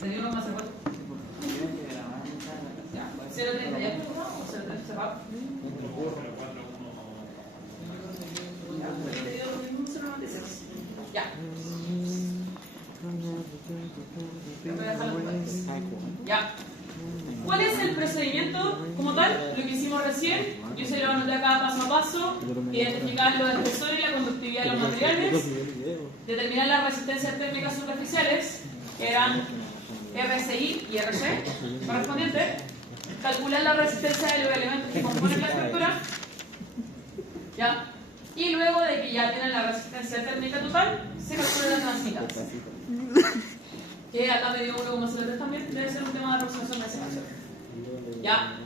¿Tenía uno más cerrado? Ya, 0,30 ya o 0,30 cerrado. Ya. Ya. ¿Cuál es el procedimiento como tal? Lo que hicimos recién. Yo se lo anoté acá paso a paso. Identificar los espesores y la conductividad de los materiales. Determinar las resistencias térmicas superficiales, que eran RSI y RC correspondientes. Calcular la resistencia de los elementos que componen la estructura. ¿Ya? Y luego de que ya tienen la resistencia térmica total, se calcula la transmitancia. Que acá me dio 1,03 también, debe ser un tema de aproximación de decimación. ¿Ya?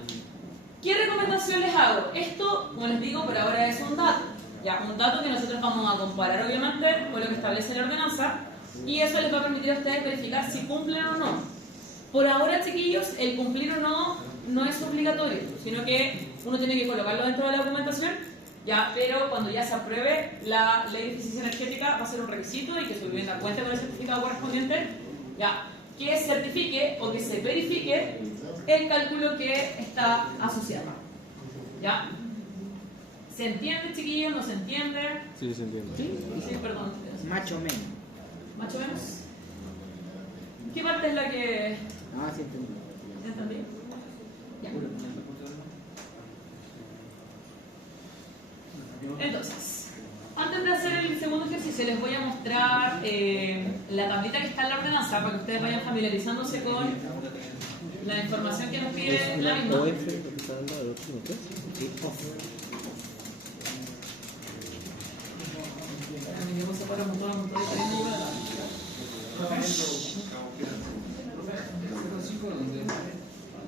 ¿Qué recomendación les hago? Esto, como les digo, por ahora es un dato. Ya, un dato que nosotros vamos a comparar obviamente con lo que establece la ordenanza, y eso les va a permitir a ustedes verificar si cumplen o no. Por ahora, chiquillos, el cumplir o no es obligatorio, sino que uno tiene que colocarlo dentro de la documentación, ya, pero cuando ya se apruebe la ley de eficiencia energética va a ser un requisito y que su vivienda cuente con el certificado correspondiente, ya, que certifique o que se verifique el cálculo que está asociado. ¿Ya? ¿Se entiende, chiquillos? ¿No se entiende? Sí, se entiende. Sí, perdón. Macho menos. ¿Macho menos? ¿Qué parte es la que...? Ah, sí, entendí. ¿Se entendió? Ya. Entonces, antes de hacer el segundo ejercicio, les voy a mostrar la tablita que está en la ordenanza para que ustedes vayan familiarizándose con la información que nos pide la misma.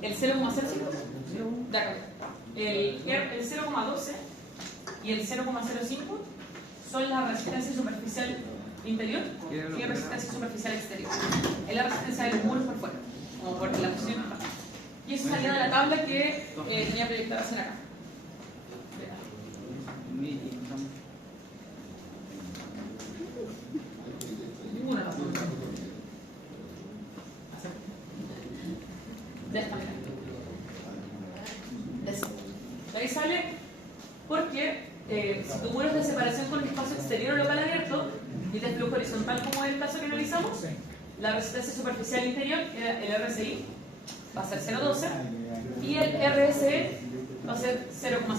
El 0,05, de acá. El 0,12 y el 0,05 son la resistencia superficial interior y la resistencia superficial exterior. Es la resistencia de los muros por fuera, como por la posición. Y eso salía de la tabla que tenía proyectada hacer acá. Ninguna de las dos. De esta manera. De ahí sale porque si tu muro es de separación con el espacio exterior o local abierto y de flujo horizontal como es el caso que analizamos, la resistencia superficial interior, el RSI, va a ser 0,12 y el RSE va a ser 0,05.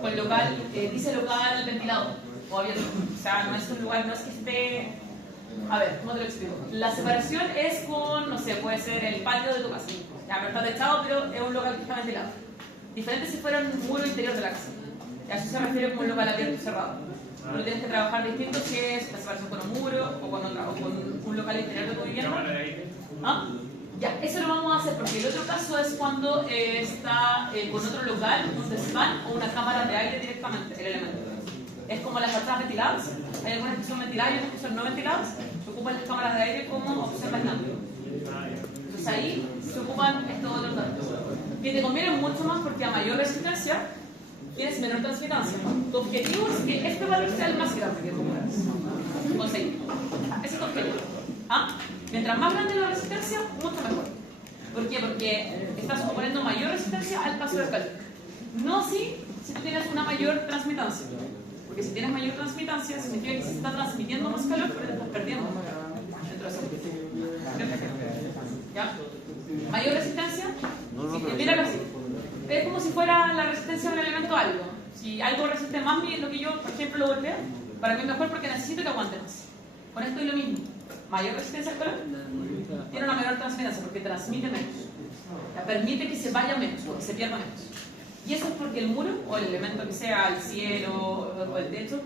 Con local, dice local ventilado o abierto, o sea, no es un lugar, no es que esté... A ver, ¿cómo te lo explico? La separación es con, no sé, puede ser el patio de tu casa. Ya, pero está techado, pero es un local que está ventilado. Diferente si fuera un muro interior de la casa. A eso se refiere como un local abierto y cerrado. Uno tienes que trabajar distinto si es la separación con un muro o con un local interior de tu vivienda. ¿Ah? Ya, eso lo vamos a hacer porque el otro caso es cuando está con otro local, un desván o una cámara de aire directamente, el elemento. Es como las fachadas ventiladas, hay algunas que son ventiladas y otras que son no ventiladas, se ocupan las cámaras de aire como opción aislante. Entonces ahí se ocupan estos otros datos, que te convienen mucho más porque a mayor resistencia tienes menor transmitancia. Tu objetivo es que este valor sea el más grande que tú puedas conseguir. Ese es tu objetivo. ¿Ah? Mientras más grande la resistencia, mucho mejor. ¿Por qué? Porque estás suponiendo mayor resistencia al paso del calor. No si tú tienes una mayor transmitancia. Porque si tienes mayor transmitancia, significa que se está transmitiendo más calor, pero te estás perdiendo dentro de eso. ¿Ya? Mayor resistencia, mira así. Es como si fuera la resistencia de un elemento a algo. Si algo resiste más lo que yo, por ejemplo, lo golpeo, para mí es mejor porque necesito que aguante más. Con esto es lo mismo. Mayor resistencia al calor tiene una menor transmitancia porque transmite menos. Permite que se vaya menos o que se pierda menos. Y eso es porque el muro o el elemento que sea el cielo o el techo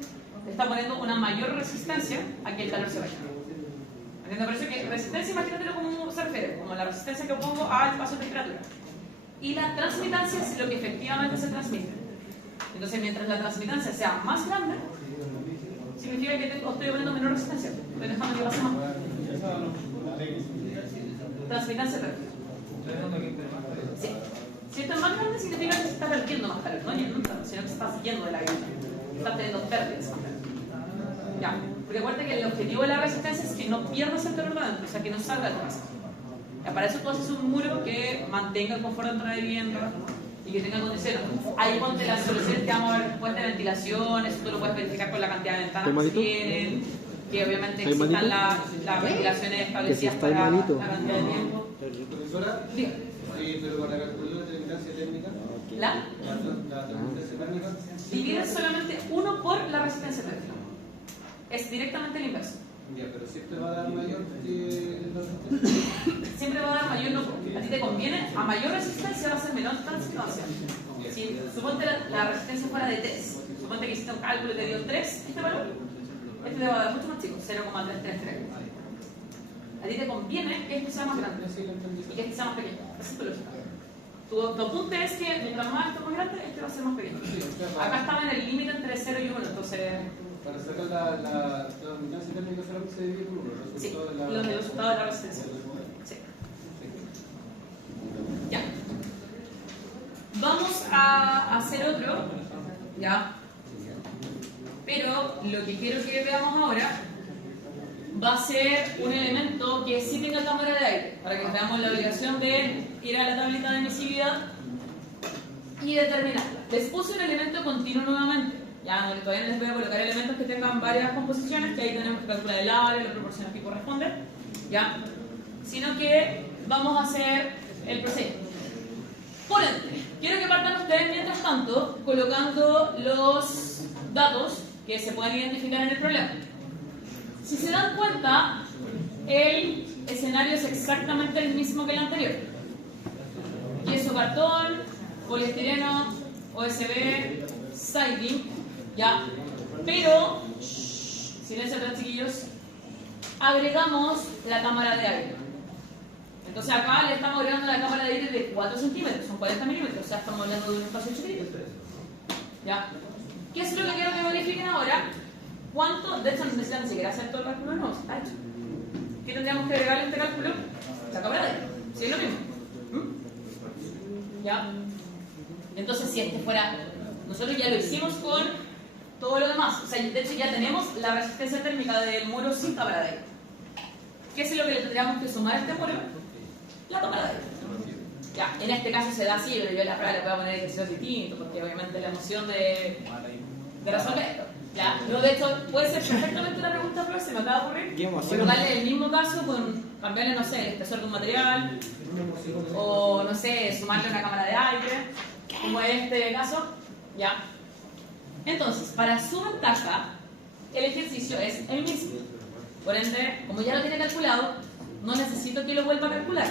está poniendo una mayor resistencia a que el calor se vaya. ¿Entiendes? Por eso que resistencia, imagínatelo como se refiere, como la resistencia que pongo al paso de temperatura. Y la transmitancia es lo que efectivamente se transmite. Entonces, mientras la transmitancia sea más grande, significa que estoy poniendo menor resistencia. Estoy dejando que pase más. Transmitancia térmica. Sí. Si esto es más grande, significa que se está perdiendo más calor, no sino que se está siguiendo de la vida. Está teniendo pérdidas. Ya. Porque acuérdate que el objetivo de la resistencia es que no pierdas el calor de adentro, o sea, que no salga de tu casa. Para eso tú haces un muro que mantenga el confort dentro de la vivienda y que tenga condiciones. Ahí ponte las soluciones que vamos a ver después de ventilación, eso tú lo puedes verificar con la cantidad de ventanas que tienen, que obviamente existan las ventilaciones establecidas para la cantidad de tiempo. Profesora, pero para calcular la terminancia térmica, ¿La? La terminancia térmica. Divides solamente uno por la resistencia térmica. Es directamente el inverso. Ya, pero siempre va a dar mayor que la resistencia. Siempre va a dar mayor, no, a ti te conviene, a mayor resistencia va a ser menor transitancia. Si suponte la resistencia fuera de 3, suponte que hiciste un cálculo y te dio 3, este valor, este te va a dar mucho más chico, 0,333. A ti te conviene que este sea más grande y que este sea más pequeño. Esa es tu lógica. Tu apunte es que mientras más esto más grande, este va a ser más pequeño. Acá estaba en el límite entre 0 y 1, entonces... Para sacar la terminancia térmica solamente se divide por 1. Sí, los resultados de la resistencia. Sí. Ya. Vamos a hacer otro, ya. Pero lo que quiero que veamos ahora va a ser un elemento que sí tenga cámara de aire, para que veamos la obligación de ir a la tablita de emisividad y determinarla. Les puse un elemento continuo nuevamente. Ya todavía no les voy a colocar elementos que tengan varias composiciones, que ahí tenemos que calcular el área, las proporciones que corresponden, ya, sino que vamos a hacer el procedimiento. Por ende, quiero que partan ustedes mientras tanto colocando los datos que se pueden identificar en el problema. Si se dan cuenta, el escenario es exactamente el mismo que el anterior. Yeso, cartón, poliestireno, OSB, siding. ¿Ya? Pero, silencio atrás, chiquillos, agregamos la cámara de aire. Entonces acá le estamos agregando la cámara de aire de 4 centímetros, son 40 milímetros, o sea, estamos hablando de un espacio chiquitito. ¿Ya? ¿Qué es lo que quiero que verifiquen ahora? ¿Cuánto? De hecho, no necesitan ni siquiera hacer todo el cálculo, no, está hecho. ¿Qué tendríamos que agregar en este cálculo? La cámara de aire. ¿Sí es lo mismo? ¿Ya? Entonces, si este fuera... Nosotros ya lo hicimos con todo lo demás. O sea, de hecho ya tenemos la resistencia térmica del muro sin cámara de aire. ¿Qué es lo que le tendríamos que sumar a este muro? La cámara de aire. Ya, en este caso se da así, pero yo en la prueba le voy a poner ejercicios distintos, porque obviamente la emoción de resolver esto. Ya, no, de hecho, puede ser perfectamente una pregunta, pero se me acaba de ocurrir. Colocarle el mismo caso con cambiarle, no sé, el espesor de un material, o no sé, sumarle una cámara de aire, como en este caso. Ya. Entonces, para su ventaja, el ejercicio es el mismo. Por ende, como ya lo tiene calculado, no necesito que lo vuelva a calcular.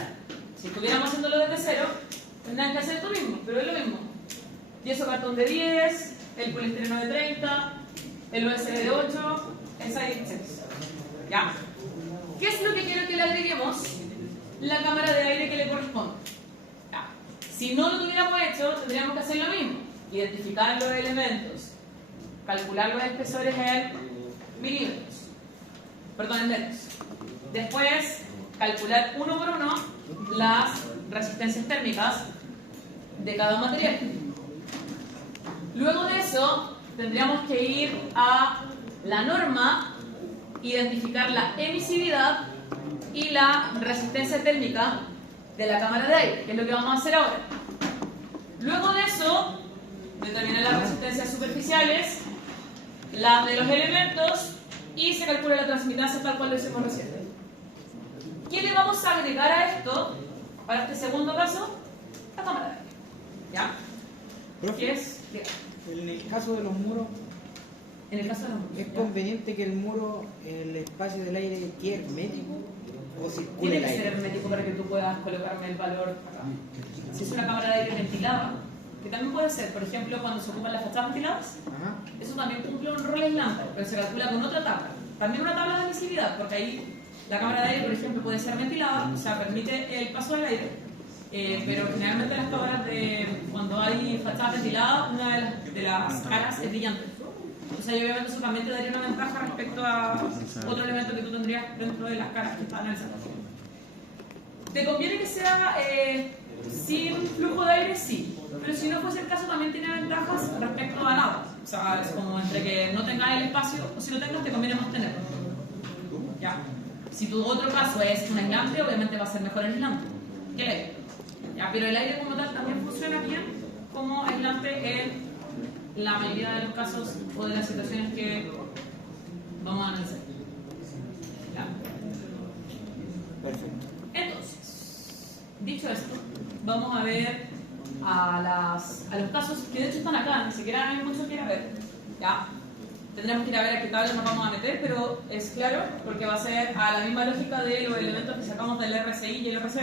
Si estuviéramos haciéndolo desde cero, tendrán que hacer esto mismo, pero es lo mismo. Yeso, cartón de 10, el poliestireno de 30, el OSB de 8, el siding 6. ¿Ya? ¿Qué es lo que quiero que le agreguemos? La cámara de aire que le corresponde. ¿Ya? Si no lo tuviéramos hecho, tendríamos que hacer lo mismo. Identificar los elementos, calcular los espesores en milímetros, perdón, en metros. Después, calcular uno por uno las resistencias térmicas de cada material. Luego de eso, tendríamos que ir a la norma, identificar la emisividad y la resistencia térmica de la cámara de aire, que es lo que vamos a hacer ahora. Luego de eso, determinar las resistencias superficiales, las de los elementos y se calcula la transmitancia tal cual lo hicimos recién. ¿Qué le vamos a agregar a esto para este segundo caso? La cámara de aire. ¿Ya? ¿Qué es? En el caso de los muros, ¿es conveniente que el muro, el espacio del aire, quede hermético o circule Tiene el que aire? ser hermético para que tú puedas colocarme el valor acá. Si es una cámara de aire ventilada, que también puede ser, por ejemplo, cuando se ocupan las fachadas ventiladas, eso también cumple un rol aislante, pero se calcula con otra tabla. También una tabla de emisividad, porque ahí la cámara de aire, por ejemplo, puede ser ventilada, o sea, permite el paso del aire, pero generalmente las cámaras cuando hay fachadas ventiladas, una de las caras es brillante. O sea, y obviamente eso también te daría una ventaja respecto a otro elemento que tú tendrías dentro de las caras que están analizando. ¿Te conviene que sea sin flujo de aire? Sí. Pero si no fuese el caso, también tiene ventajas respecto a nada. O sea, es como entre que no tengas el espacio, o si lo tengas, te conviene más tenerlo. ¿Ya? Si tu otro caso es un aislante, obviamente va a ser mejor el aislante que el aire. ¿Ya? Pero el aire como tal también funciona bien como aislante en la mayoría de los casos o de las situaciones que vamos a analizar. ¿Ya? Perfecto. Entonces, dicho esto, vamos a ver a los casos que de hecho están acá, ni siquiera hay mucho que ir a ver. ¿Ya? Tendremos que ir a ver a qué tabla nos vamos a meter, pero es claro, porque va a ser a la misma lógica de los elementos que sacamos del RCI y el RCB.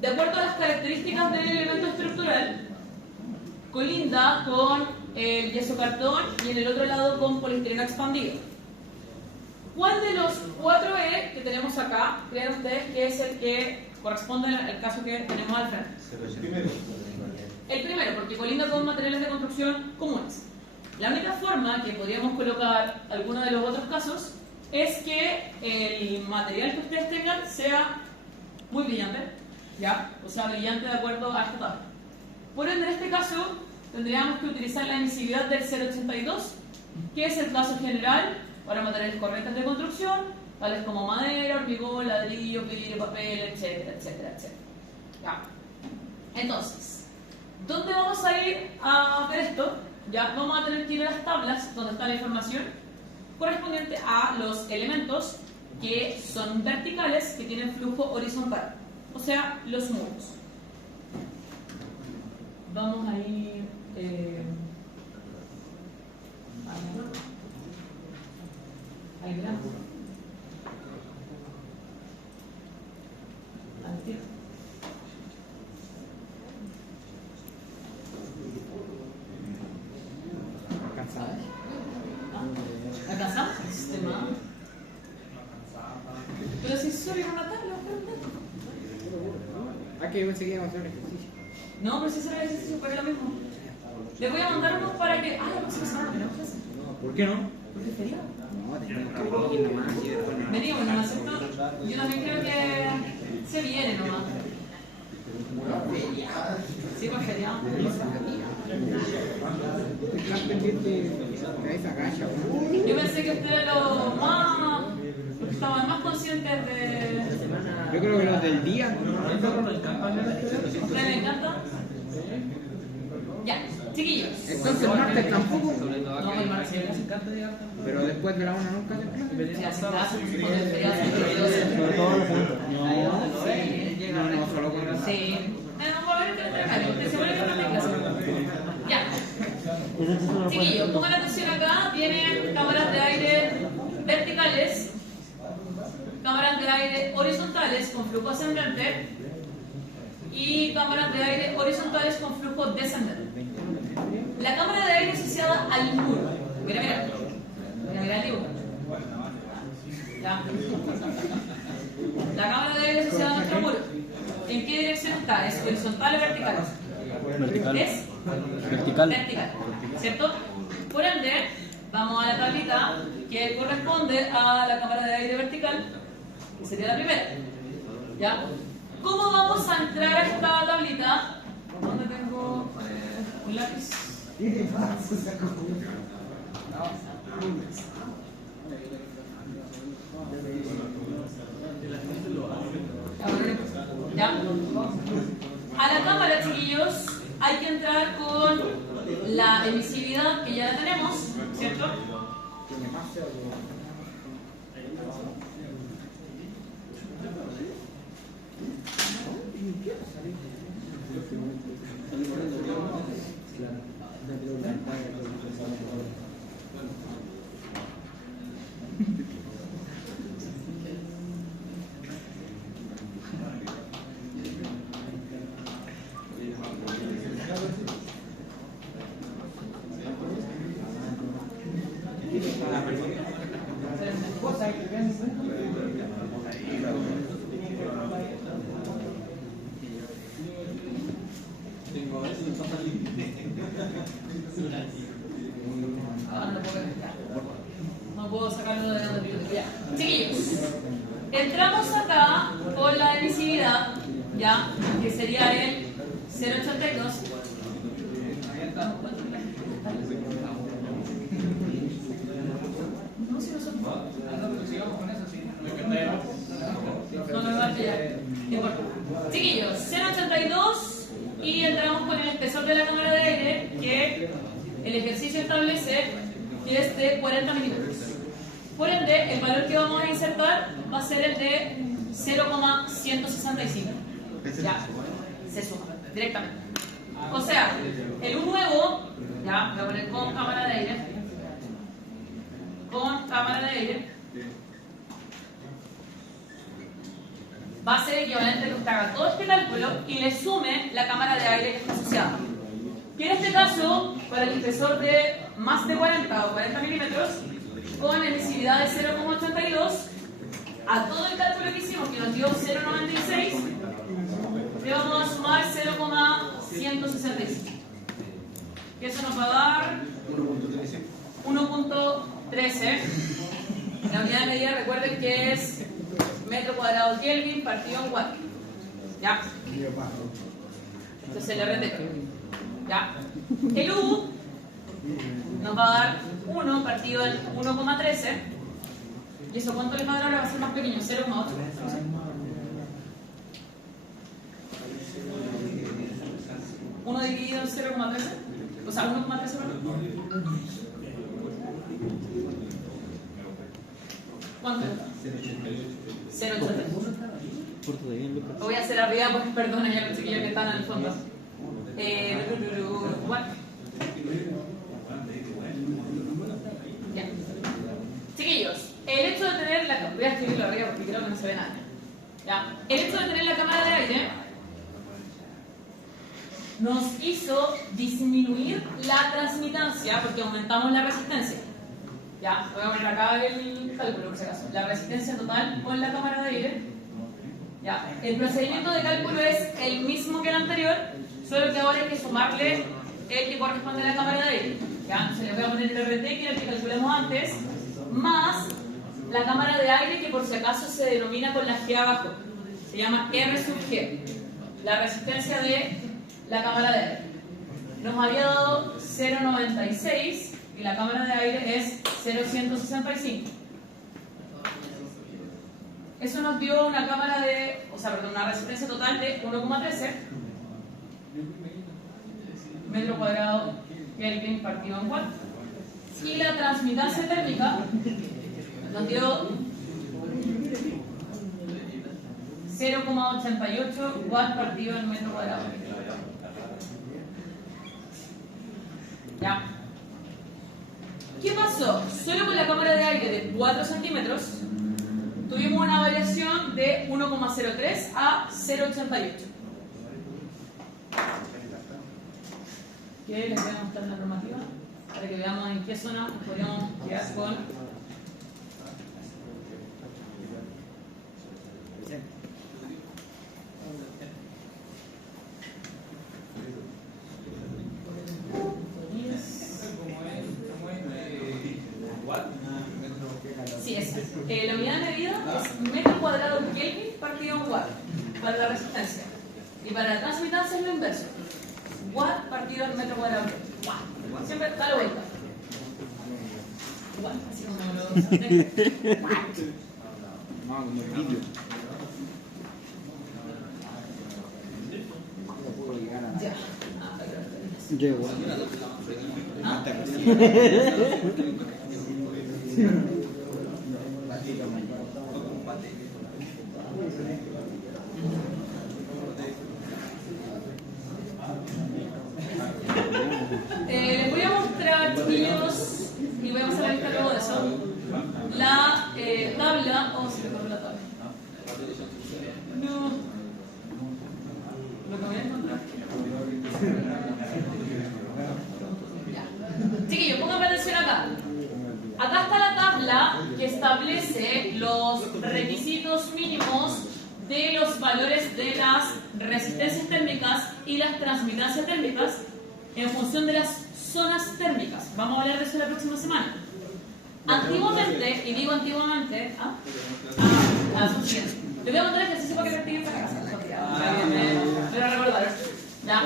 De acuerdo a las características del elemento estructural, colinda con el yeso cartón y en el otro lado con poliestireno expandido. ¿Cuál de los 4E que tenemos acá creen ustedes que es el que corresponde al caso que tenemos al frente? El primero, porque colinda con materiales de construcción comunes. La única forma que podríamos colocar alguno de los otros casos es que el material que ustedes tengan sea muy brillante, ¿ya? O sea, brillante de acuerdo a esta tabla. Por ende, en este caso, tendríamos que utilizar la emisividad del 0,82, que es el caso general para materiales corrientes de construcción, tales como madera, hormigón, ladrillo, vidrio, papel, etcétera, etcétera, etcétera. ¿Ya? Entonces, ¿dónde vamos a ir a ver esto? Ya vamos a tener que ir a las tablas donde está la información correspondiente a los elementos que son verticales, que tienen flujo horizontal, o sea, los muros. Vamos a ir al grano. Al tiro. ¿Cansada? ¿Alcanzamos el sistema? Pero si solo iba a matarlo, Ah, que yo pensé que íbamos a hacer un ejercicio. no, pero si ese era el ejercicio, pero es lo mismo. Les voy a mandar unos para que. Ah, la próxima semana tenemos clase. ¿Por qué no? Porque es feriado. No, tenemos que venir nomás y después no. Venimos nomás, ¿cierto? Yo también creo que se viene nomás. Sí, pues feriado. Estás pendiente de esa cacha, ¿no? Yo pensé que ustedes eran los más. Estaban más conscientes de. Yo creo que los del día. ¿A ustedes les encanta? Ya, chiquillos. Entonces el martes tampoco. No, el martes sí. Pero después de la una nunca se clase. Se hace clase, se pone el feriado, se No, solo con la. sí. No, va a haber que trabajar, usted se vuelve a la clase. Ya. Chiquillos, pongan atención acá, tienen cámaras de aire verticales, cámaras de aire horizontales con flujo ascendente y cámaras de aire horizontales con flujo descendente. La cámara de aire asociada al muro. Mira, mira. Mira el dibujo. Ya. La cámara de aire asociada a nuestro muro. ¿En qué dirección está? ¿Es horizontal o vertical? Vertical. ¿Es? Vertical. Vertical. ¿Cierto? Por ende, vamos a la tablita que corresponde a la cámara de aire vertical, que sería la primera. ¿Ya? ¿Cómo vamos a entrar a esta tablita? ¿Dónde tengo un lápiz? ¿Ya? A la cámara, chiquillos, hay que entrar con la emisividad que ya la tenemos, ¿cierto? No puedo sacarlo de la biblioteca. Chiquillos, entramos acá con la emisividad, ya, que sería el 0,82. No, si no son. espesor de la cámara de aire que el ejercicio establece que es de 40 milímetros. Por ende, el valor que vamos a insertar va a ser el de 0,165. Ya, se suma directamente. O sea, el U nuevo, ya, voy a poner con cámara de aire, va a ser equivalente a que usted haga todo este cálculo y le sume la cámara de aire que está asociada. Y en este caso, para el espesor de más de 40 o 40 milímetros, con emisividad de 0,82, a todo el cálculo que hicimos, que nos dio 0,96, le vamos a sumar 0,165. Que eso nos va a dar 1.13. La unidad de medida, recuerden que es metro cuadrado Kelvin partido en watt. ¿Ya? Entonces el RT. ¿Ya? El U nos va a dar 1 partido en 1,13. ¿Y eso cuánto le va a dar ahora? Va a ser más pequeño, 0,8. 1 dividido en 0,13. O sea, 1,13, perdón. ¿Cuánto? 0,81. Lo voy a hacer arriba, pues perdona ya los chiquillos que están en el fondo. Ya. Chiquillos, el hecho de tener la... Voy a escribirlo arriba porque creo que no se ve nada. ¿Ya? El hecho de tener la cámara de aire nos hizo disminuir la transmitancia porque aumentamos la resistencia. Ya, voy a poner acá el cálculo por si acaso. La resistencia total con la cámara de aire. Ya, el procedimiento de cálculo es el mismo que el anterior, solo que ahora hay que sumarle el que corresponde a la cámara de aire. Ya, entonces le voy a poner el RT, que era el que calculamos antes, más la cámara de aire, que por si acaso se denomina con la G abajo. Se llama R sub G, la resistencia de la cámara de aire. Nos había dado 0,96 y la cámara de aire es 0,165. Eso nos dio una cámara de, una resistencia total de 1,13 metro cuadrado Kelvin partido en watt. Y la transmitancia térmica nos dio 0,88 watt partido en metro cuadrado. ¿Ya? ¿Qué pasó? Solo con la cámara de aire de 4 centímetros tuvimos una variación de 1,03 a 0,88. ¿Qué les voy a mostrar la normativa? Para que veamos en qué zona podríamos quedar con... Sí, es. La unidad de medida es metro cuadrado Kelvin partido en watt para la resistencia. Y para la transmitancia es lo inverso. Watt partido en metro cuadrado Kelvin. Watt. Siempre da la vuelta. Watt, así como lo Watt. No, como el vídeo. Ya. Yo igual. ¿Ah? Les voy a mostrar, chiquillos, y voy a pasar la lista luego de eso, la tabla. Oh, se me corrió la tabla. No. Lo que voy a encontrar. Ya. Chiquillos, pónganme atención acá. Acá está la tabla que establece los requisitos mínimos de los valores de las resistencias térmicas y las transmitancias térmicas en función de las zonas térmicas. Vamos a hablar de eso la próxima semana. Antiguamente, y digo antiguamente, son 100. Les voy a mandar el ejercicio para que practiquen para casa. Me lo recordaron. ¿Ya?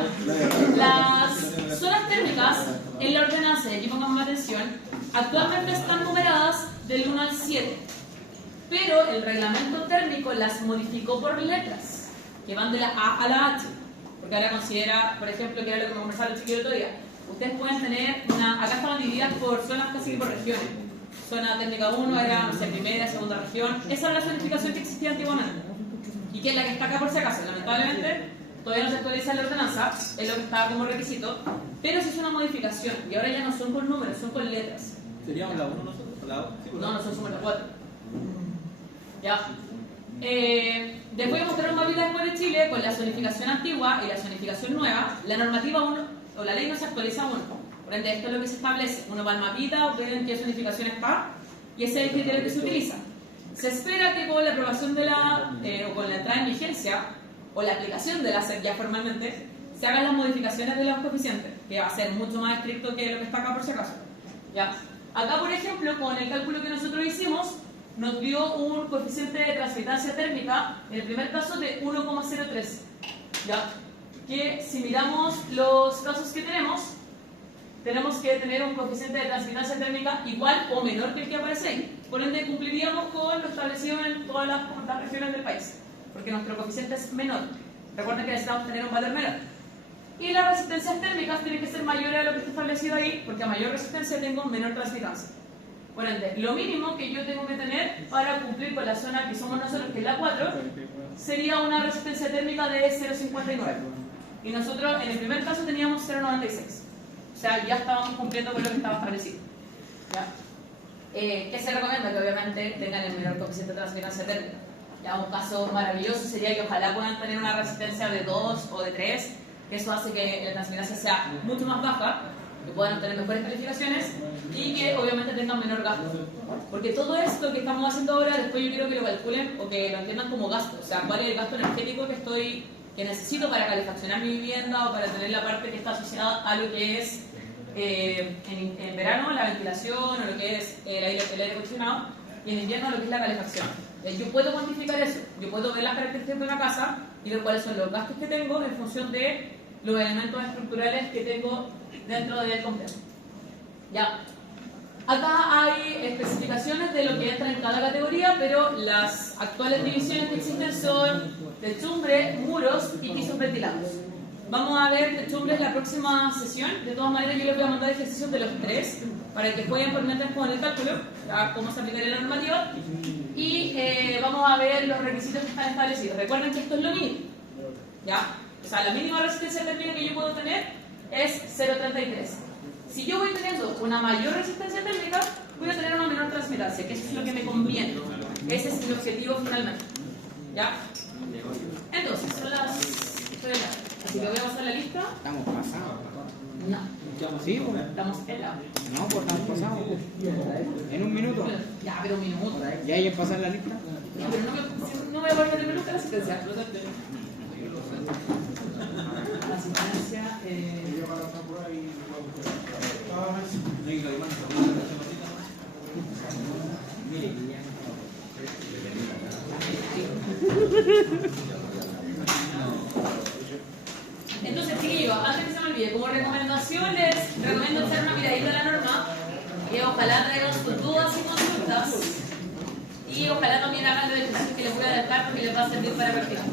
Las zonas térmicas en la ordenanza, y aquí pongamos atención, actualmente están numeradas del 1 al 7. Pero el reglamento térmico las modificó por letras, que van de la A a la H. Porque ahora considera, por ejemplo, que era lo que me conversaba el chiquillo el otro día, ustedes pueden tener acá estaban divididas por zonas casi que por regiones. Zona técnica 1 era, no sé, primera, segunda región. Esa era la zonificación que existía antiguamente. Y que es la que está acá por si acaso. Lamentablemente, todavía no se actualiza la ordenanza, es lo que estaba como requisito, pero se hizo una modificación y ahora ya no son con números, son con letras. ¿Seríamos la 1 nosotros? No, nosotros somos la 4. Ya. Después voy a mostrar un mapita después de Chile con la zonificación antigua y la zonificación nueva. La normativa 1 o la ley no se actualiza aún. Por ende, esto es lo que se establece. Uno va al mapita, ven qué zonificación está y ese es el criterio que se utiliza. Se espera que con la aprobación de o con la entrada en vigencia o la aplicación de la SEC ya formalmente se hagan las modificaciones de los coeficientes, que va a ser mucho más estricto que lo que está acá por si acaso. ¿Ya? Acá, por ejemplo, con el cálculo que nosotros hicimos, nos dio un coeficiente de transmitancia térmica, en el primer caso de 1,03. ¿Ya? Que si miramos los casos que tenemos que tener un coeficiente de transmitancia térmica igual o menor que el que aparece ahí. Por ende, cumpliríamos con lo establecido en todas las regiones del país, porque nuestro coeficiente es menor. Recuerden que necesitamos tener un valor menor. Y las resistencias térmicas tienen que ser mayores a lo que está establecido ahí, porque a mayor resistencia tengo menor transmitancia. Por ende, lo mínimo que yo tengo que tener para cumplir con la zona que somos nosotros, que es la 4, sería una resistencia térmica de 0,59. Y nosotros en el primer caso teníamos 0,96. O sea, ya estábamos cumpliendo con lo que estaba establecido. ¿Ya? ¿Qué se recomienda? Que obviamente tengan el menor coeficiente de transmitancia térmica. Ya, un caso maravilloso sería que ojalá puedan tener una resistencia de 2 o de 3. Eso hace que la transmitancia sea mucho más baja, que puedan obtener mejores calificaciones y que obviamente tengan menor gasto. Porque todo esto que estamos haciendo ahora, después yo quiero que lo calculen o que lo entiendan como gasto. O sea, cuál es el gasto energético que necesito para calefaccionar mi vivienda o para tener la parte que está asociada a lo que es en verano la ventilación o lo que es el aire acondicionado y en invierno lo que es la calefacción. Yo puedo cuantificar eso, yo puedo ver las características de una casa y ver cuáles son los gastos que tengo en función de los elementos estructurales que tengo dentro del complejo. Ya. Acá hay especificaciones de lo que entra en cada categoría, pero las actuales divisiones que existen son techumbre, muros y pisos ventilados. Vamos a ver techumbres la próxima sesión. De todas maneras, yo les voy a mandar ejercicios de los 3 para que jueguen por mientras con el cálculo, a cómo se aplicaría la normativa. Y vamos a ver los requisitos que están establecidos. Recuerden que esto es lo mínimo. ¿Ya? O sea, la mínima resistencia térmica que yo puedo tener es 0,33. Si yo voy teniendo una mayor resistencia térmica, voy a tener una menor transmitancia, que eso es lo que me conviene. Ese es mi objetivo finalmente. ¿Ya? Entonces, son las... Así que voy a pasar la lista. Estamos pasados. No. ¿Sí? Pues. Estamos en la... No, pues estamos pasados. En un minuto. Ya, pero un minuto. ¿Ya hay que pasar la lista? Ya, pero no me voy a poner minuto la asistencia. La asistencia... Entonces, chiquillos, antes que se me olvide, como recomendaciones, recomiendo echar una miradita a la norma, que ojalá traigan sus dudas y consultas, y ojalá también hagan los ejercicios que les voy a dejar porque les va a servir para practicar.